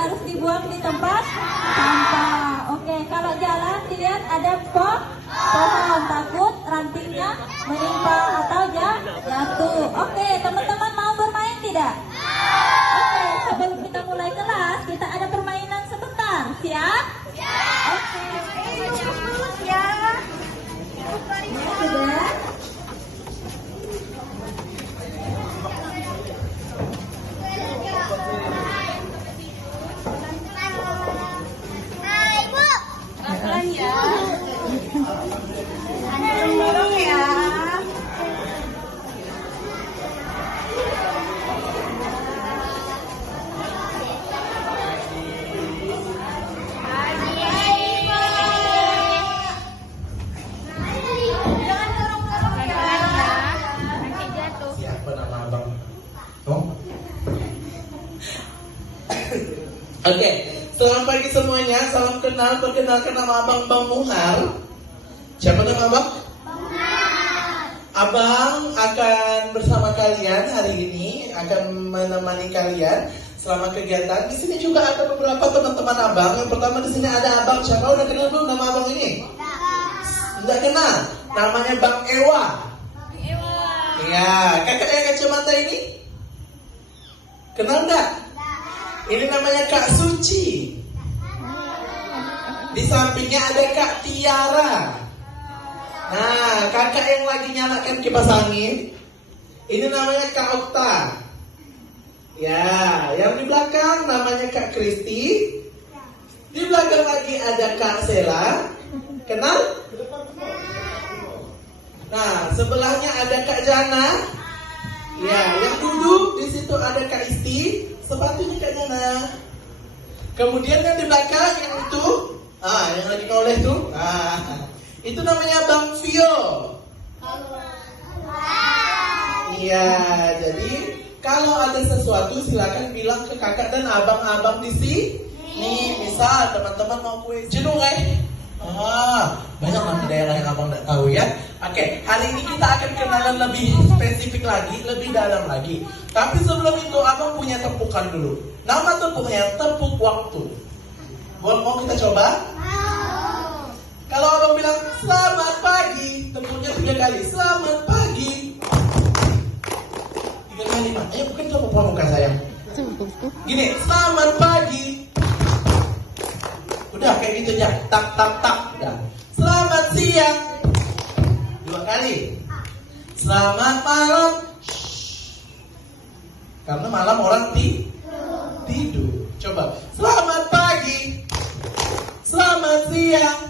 harus dibuang di tempat sampah. Oke, kalau jalan dilihat ada pohon, takut rantingnya menimpa atau jatuh. Oke, teman-teman mau bermain tidak? Oke, sebelum kita mulai kelas, kita ada permainan sebentar. Siap? Oke, ya. Sudah? Ya. Tolong ya. Siapa nama abang? Oh? Oke. Selamat pagi semuanya, salam kenal, perkenalkan nama abang Bang Muhar. Siapa nama abang? Abang akan bersama kalian hari ini, akan menemani kalian selama kegiatan. Di sini juga ada beberapa teman-teman abang. Yang pertama di sini ada abang siapa? Udah kenal belum nama abang ini? Tidak kenal. Namanya Bang Ewa. Iya, kakaknya kacamata ini? Kenal nggak? Ini namanya Kak Suci. Di sampingnya ada Kak Tiara. Nah, kakak yang lagi nyalakan kipas angin, ini namanya Kak Okta. Ya, yang di belakang namanya Kak Kristi. Di belakang lagi ada Kak Sela. Kenal? Nah, sebelahnya ada Kak Jana. Ya, yang duduk di situ ada Kak Isti. Sepatunya Kak Jana. Kemudian yang di belakang yang itu, yang lagi noleh tuh, itu namanya Bang Vio. Iya, jadi kalau ada sesuatu silakan bilang ke kakak dan abang-abang di sini. Misal teman-teman mau kue jedung banyak nanti daerah yang abang tidak tahu ya. Oke, hari ini kita akan kenalan lebih spesifik lagi, lebih dalam lagi. Tapi sebelum itu abang punya tepukan dulu. Nama tepuknya tepuk waktu. Mau kita coba? Kalau abang bilang selamat pagi, tepuknya 3 kali. Selamat pagi. 3 kali Pak. Ayo bukan tepuk pramuka sayang. Gini, selamat pagi. Udah kayak gitu aja. Tak tak tak. Udah. Selamat siang. 2 kali. Selamat malam. Karena malam orang tidur. Coba. Selamat pagi. Selamat siang.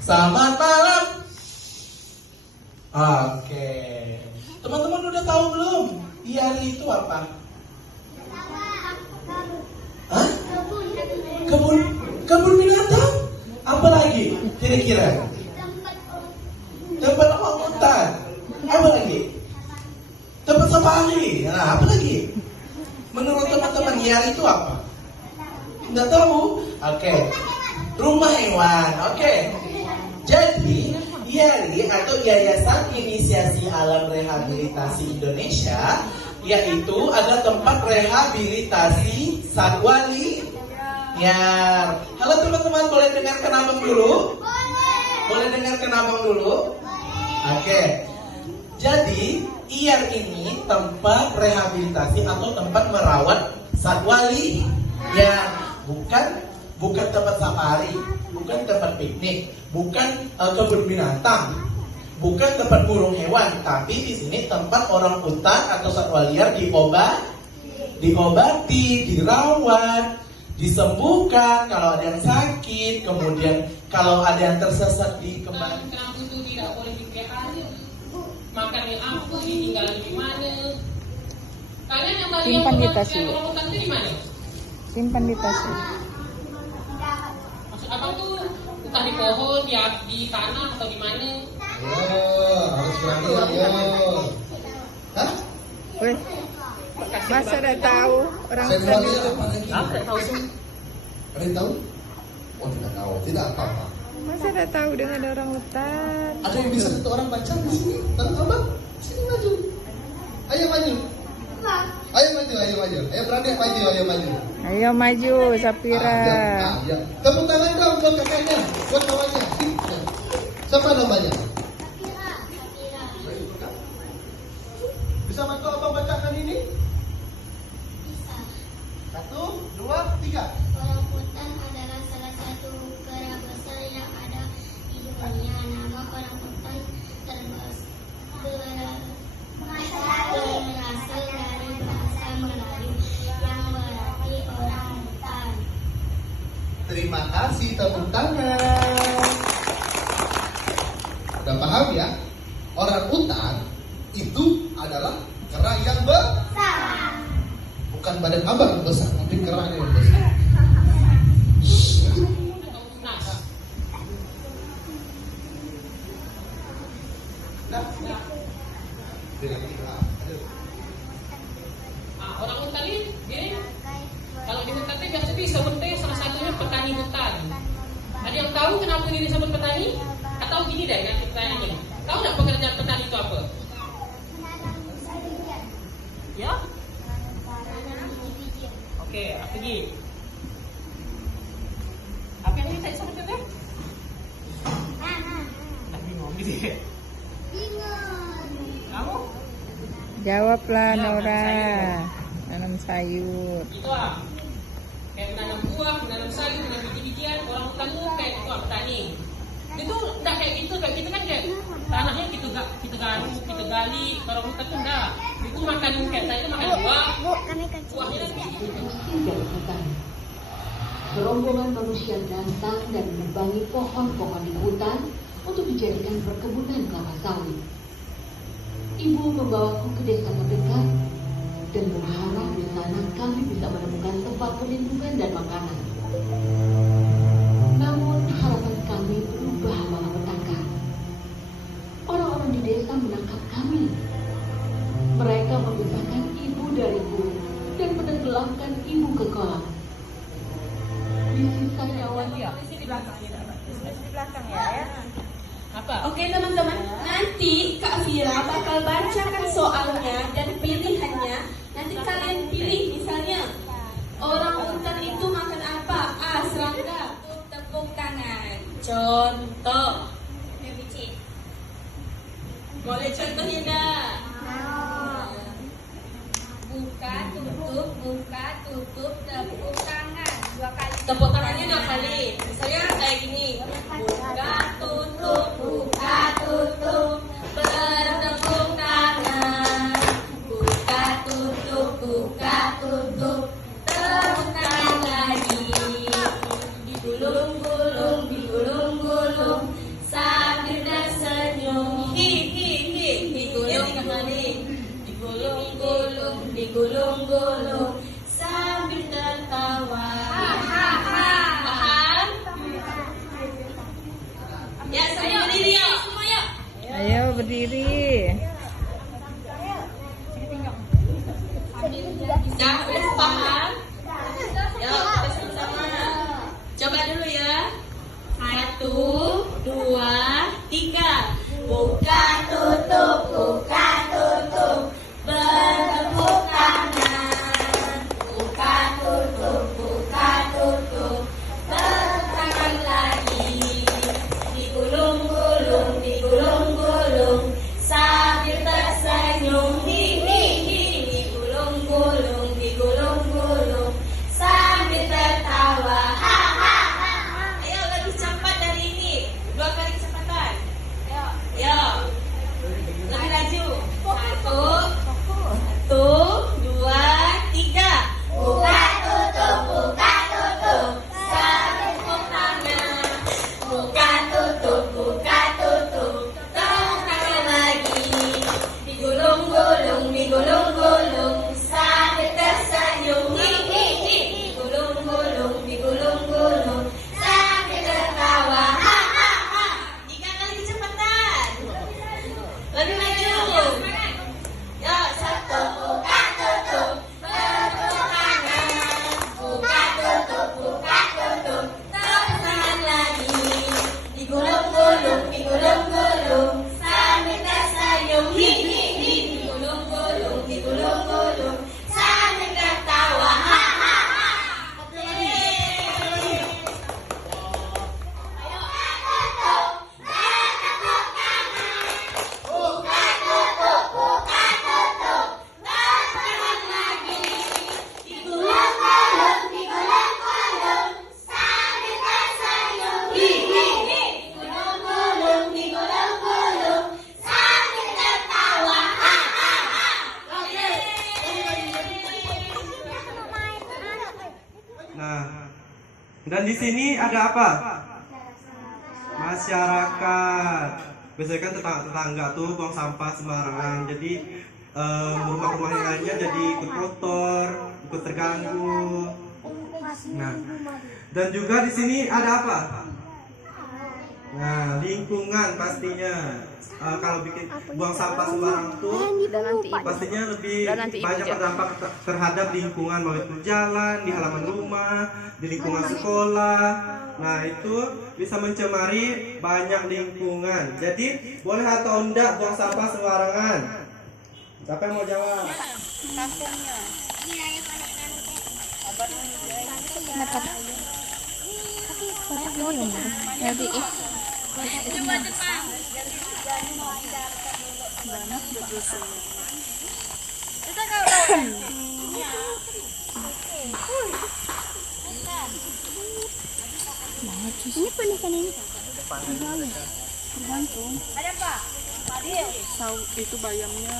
Selamat malam. Oke. Teman-teman udah tahu belum? IARI itu apa? Hah? Kebun binatang? Apa lagi? Kira-kira? Tempat orangutan? Apa lagi? Tempat safari? Nah, apa lagi? Menurut teman-teman IARI itu apa? Tidak tahu? Oke. Rumah hewan. Oke. Jadi, IARI atau Yayasan Inisiasi Alam Rehabilitasi Indonesia, yaitu ada tempat rehabilitasi satwa liar. Halo teman-teman, boleh dengarkan abang dulu? Boleh dengarkan abang dulu? Oke. Jadi, IAR ini tempat rehabilitasi atau tempat merawat satwa liar, bukan tempat safari, bukan tempat piknik, bukan kebun binatang, bukan tempat burung hewan, tapi di sini tempat orang hutan atau satwa liar diobati, dirawat, disembuhkan kalau ada yang sakit, kemudian kalau ada yang tersesat di kembali. Kenapa itu tidak boleh dipelihara? Makannya apa? Tinggal di mana? Kalian yang tadi Simpan di tas yang orang hutan itu di mana? Simpan di tas. Maksud abang tuh entah di pohon, di tanah atau di mana? Harus berani ya. Hah? Weh, masa udah tahu orang Saya hutan mulai itu? apa lagi? Tidak tahu sih. Ada yang tahu? Oh tidak tahu, tidak apa-apa. Masa udah tahu dengan orang hutan? Ada yang bisa satu orang baca di sini? Tangan abang, sini maju. Ayo maju. Ayo maju, ayo maju. Ayo berani maju, ayo maju. Ayo maju, Safira. Ya. Tepuk tangan dong buat kakaknya, buat kawannya. Siapa namanya? Bisa bantu abang bacakan ini? Bisa. 1, 2, 3. Orangutan adalah salah satu kera besar yang ada di dunia. Nama orangutan berasal dari bahasa Melayu yang berarti orangutan. Terima kasih, tepuk tangan. Udah paham ya? Orangutan itu adalah kera yang besar. Bukan badan abang yang besar, tapi keranya yang besar. Nas. Nah, Orang hutan ini, kalau di hutan itu biasa disebutnya salah satunya petani hutan. Ada yang tahu kenapa ini disebut petani? Atau gini deh yang kita tanya ini. Tahu nggak pekerjaan petani itu apa? Ya? Oke, pergi. Apa yang saya sebutkan teh? Nah, bingung gitu ya. Kamu? Jawablah Ya, Nora. Nanam sayur. Itu ah. Kayak menanam buah, menanam sayur, menanam biji-bijian, orang hutan tuh kayak itu petani. Itu enggak kayak gitu, kayak kita kan kayak tanahnya kita gali, orang hutan tuh enggak. Itu makan kayak tadi itu makan buah. Buahnya kan Dari hutan. Serombongan manusia datang dan menebangi pohon-pohon di hutan untuk dijadikan perkebunan kelapa sawit. Ibu membawaku ke desa terdekat dan berharap di sana kami bisa menemukan tempat perlindungan dan makanan. Namun harapan kami berubah malapetaka. Orang-orang di desa menangkap kami. Mereka memisahkan ibu dariku dan menenggelamkan ibu ke kolam. Di sisa nyawanya. apa? Oke teman-teman, nanti Kak Fira bakal bacakan soalnya dan pilihannya. Nanti kalian pilih, misalnya orang hutan itu makan apa? A. Serangga. Tepuk tangan. Contoh. Boleh contohnya enggak? Buka, tutup, tepuk tangan 2 kali. Tepuk tangannya 2 kali. Misalnya kayak gini. Buka, tutup, bertepuk tangan. Buka, tutup, tepuk tangan lagi. Digulung-gulung, sambil tersenyum. Digulung kembali. Digulung-gulung, sambil tertawa. Paham? Ya, saya berdiri ya, semua yuk. Ayo berdiri. Dah paham? Yuk, kita sama-sama. Coba dulu ya. 1, 2, 3. Buka, tutup, bertepuk tangan. Buka, tutup, tepuk tangan lagi. Digulung-gulung, Nah, dan di sini ada apa? Masyarakat. Biasanya kan tetangga tuh buang sampah sembarangan. Jadi rumah-rumah yang lainnya jadi ikut kotor, ikut terganggu. Nah, dan juga di sini ada apa? Nah, lingkungan pastinya. Kalau bikin buang sampah sembarang tuh pastinya lebih banyak berdampak terhadap lingkungan, mau itu jalan, di halaman rumah, di lingkungan sekolah. Nah, itu bisa mencemari banyak lingkungan. Jadi boleh atau enggak buang sampah sembarangan? Siapa yang mau jawab? Ini pernikahan ini. Ada Pak. Itu bayamnya.